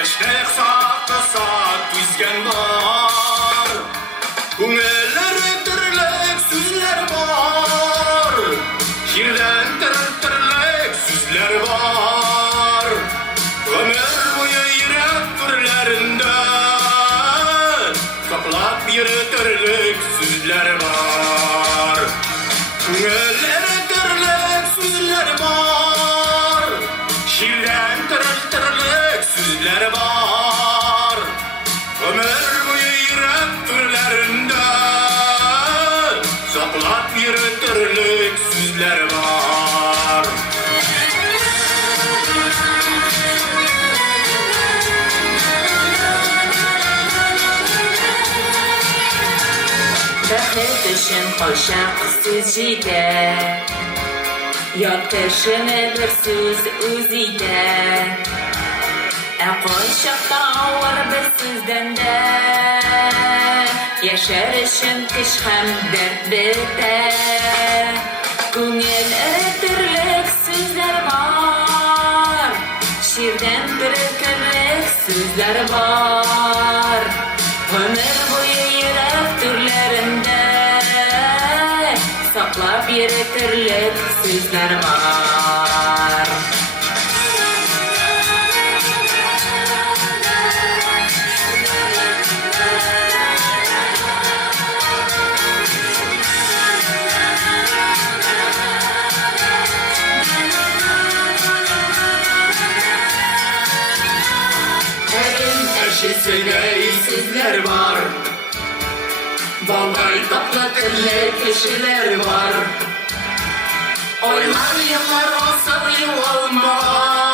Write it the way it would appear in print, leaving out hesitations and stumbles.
Teşnek sakısa tüzgen var. Күңелләре төрлек сүзләр бар. Şiirden төрлек сүзләр бар. Ömür boyu yürek türlerinde saklap yürü türlük сүзләр var. Күңелләре төрлек сүзләр бар. Şiirden төрлек сүзләр бар. Ömür boyu yürek türlerinde saklap yürü türlük сүзләр var. Bәхет өчен кайчак сүз җитә, ятышыны бер сүз үз итә. Ә кайчакта авыр бер сүздән дә яшәр өчен көч һәм дәрт бетә. Күңелләре төрлек сүзләр бар, ширдән төрлек сүзләр бар. Ömür boyu yürek türlerinde saklap yürü türlük сүзләр var. Eşitsine süzler var. Balday tatlı telli kişiler var. Oylar yıllar asır yıl olmaz.